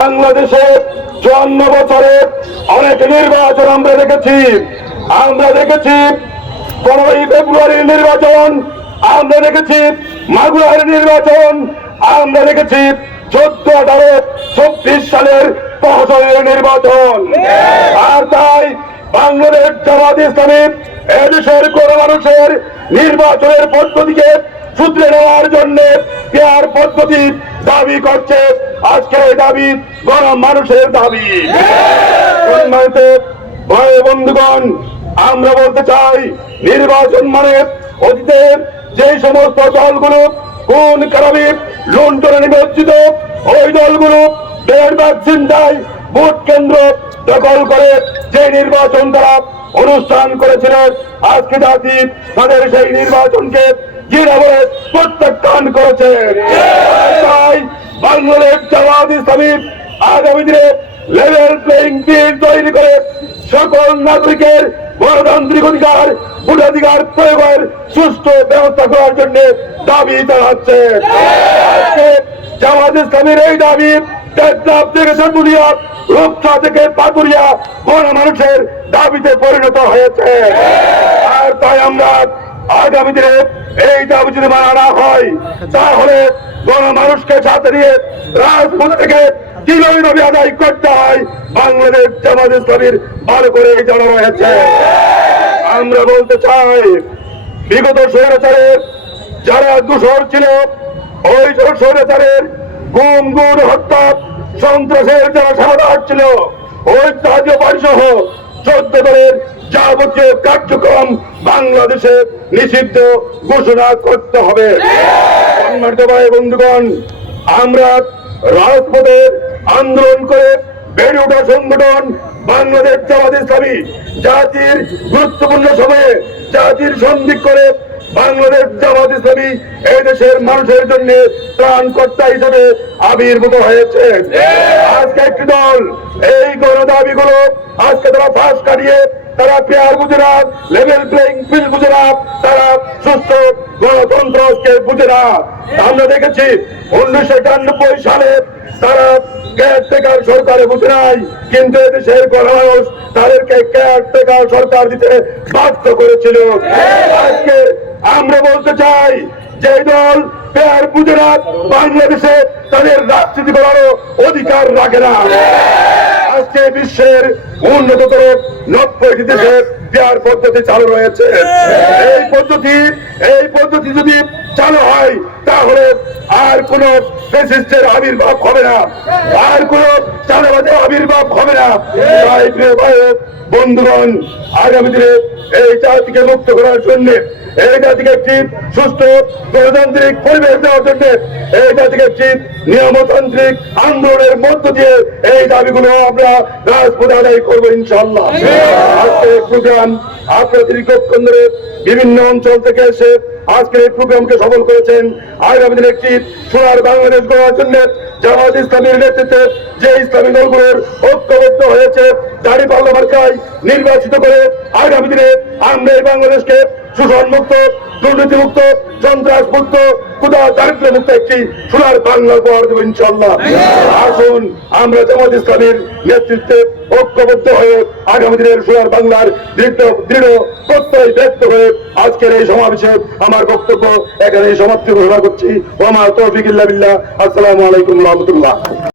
বাংলাদেশে 54 বছরে অনেক নির্বাচন আমরা দেখেছি। 15ই ফেব্রুয়ারির নির্বাচন, আমরা দেখেছি মাগুরার নির্বাচন, আমরা দেখেছি 14, 18, 24 সালের প্রহসনের নির্বাচন। আর তাই বাংলাদেশ জামাত ইসলামী এদেশের কোন মানুষের নির্বাচনের পদ্ধতিকে সূত্রে নেওয়ার জন্য পেয়ার পদ্ধতি দাবি করছে। আজকে এই দাবি মানুষের দাবি। সম্মানিত ভাই বন্ধুগণ, আমরা বলতে চাই নির্বাচন মানে অতীতের যে সমস্ত দলগুলো খুন খারাপি লুণ্ঠনে নিমজ্জিত, ওই দলগুলো বেশিরভাগ চিন্তায় ভোট কেন্দ্র দখল করে যে নির্বাচন তারা অনুষ্ঠান করেছিলেন, আজকে জাতি তাদের সেই নির্বাচনকে যেভাবে প্রত্যাখ্যান করেছে। তাই বাংলাদেশ জামাত ইসলামী আগামী দিনে লেভেল প্লেইং ফিল্ড তৈরি করে সকল নাগরিকের গণতান্ত্রিক অধিকার ভোটাধিকার প্রয়োগের সুষ্ঠু ব্যবস্থা করার জন্য দাবি জানাচ্ছে। আজকে জামাত ইসলামের এই দাবি টেকনাফ থেকে সাতুলিয়া, রূপসা থেকে পাতুরিয়া গণমানুষের দাবিতে পরিণত হয়েছে। আর তাই আমরা আগামী দিনে এই দাবি যদি মানা না হয়, তাহলে গণমানুষকে সাথে নিয়ে রাজপথ থেকে কিভাবে দাবি আদায় করতে হয় বাংলাদেশ জামাত ইসলামীর ভালো করে জানানো হয়েছে। আমরা বলতে চাই, বিগত স্বৈরাচারের যারা দূষর ছিল, ওই স্বৈরাচারের গুম গুণ হত্যা সন্ত্রাসের যারা সমাধান ছিল, ওই জাতীয় পার্টি সহ 14 দলের যাবতীয় কার্যক্রম বাংলাদেশে নিষিদ্ধ ঘোষণা করতে হবে। সম্মানিত ভাই বন্ধুগণ, আমরা রাজপথে আন্দোলন করে বেড়ে ওঠা সংগঠন বাংলাদেশ জামাত ইসলামী জাতির গুরুত্বপূর্ণ সময়ে জাতির সন্ধিক করে বাংলাদেশ জামাত ইসলামী এই দেশের মানুষের জন্য ত্রাণকর্তা হিসেবে আবির্ভূত হয়েছে। আজকে একটি দল এই গণদাবিগুলো আজকে তারা ফাঁস কাটিয়ে, তারা পেয়ার বুঝে না, লেভেল প্লেইং ফিল্ড বুঝে না, তারা সুস্থ গণতন্ত্রকে বুঝে না। আমরা দেখেছি 1991 সালে তারা কেয়ারটেকার সরকারে বুঝে নাই, কিন্তু এদেশের গণমানুষ তাদেরকে কেয়ারটেকার সরকার দিতে বাধ্য করেছিল। আজকে আমরা বলতে চাই, যে দল পেয়ার বুঝে না বাংলাদেশে তাদের রাজনীতি করারও অধিকার রাখে না। আজকে বিশ্বের উন্নততর 90টি দেশে পেয়ার পদ্ধতি চালু রয়েছে। এই পদ্ধতি যদি চালু হয়, তাহলে আর কোন ফ্যাসিস্টের আবির্ভাব হবে না, আর কোন চাঁদাবাজের আবির্ভাব হবে না। তাই প্রিয় ভাই বন্ধুগণ, আগামী দিনে এই জাতিকে মুক্ত করার জন্য, এই জাতিকে একটি সুস্থ গণতান্ত্রিক পরিবেশ দেওয়ার জন্য, এই জাতিকে একটি নিয়মতান্ত্রিক আন্দোলনের মধ্য দিয়ে এই দাবিগুলো আমরা রাজপথে আদায় করবো ইনশাআল্লাহ। আজকের এই প্রোগ্রাম আপনারা দীর্ঘক্ষণ ধরে বিভিন্ন অঞ্চল থেকে এসে আজকের এই প্রোগ্রামকে সফল করেছেন। আগামী দিনে একটি সোনার বাংলাদেশ গড়ার জন্য জামাত ইসলামীর নেতৃত্বে যে ইসলামী দলগুলোর ঐক্যবদ্ধ হয়েছে, দাঁড়িপাল্লা মার্কায় নির্বাচিত করে আগামী দিনে আমরা এই বাংলাদেশকে শোষণমুক্ত, দুর্নীতিমুক্ত, সন্ত্রাসমুক্ত, ক্ষুধা দারিদ্র মুক্ত একটি সোনার বাংলা উপহার দেব ইনশাআল্লাহ। আসুন আমরা জামাত ইসলামীর নেতৃত্বে ঐক্যবদ্ধ হয়ে আগামী দিনের সোনার বাংলার দৃঢ় প্রত্যয় ব্যক্ত হয়ে আজকের এই সমাবেশে আমার বক্তব্য এখানে সমাপ্তি ঘোষণা করছি। ওয়া মা তৌফিক ইল্লা বিল্লাহ। আসসালামু আলাইকুম ওয়া রাহমাতুল্লাহ।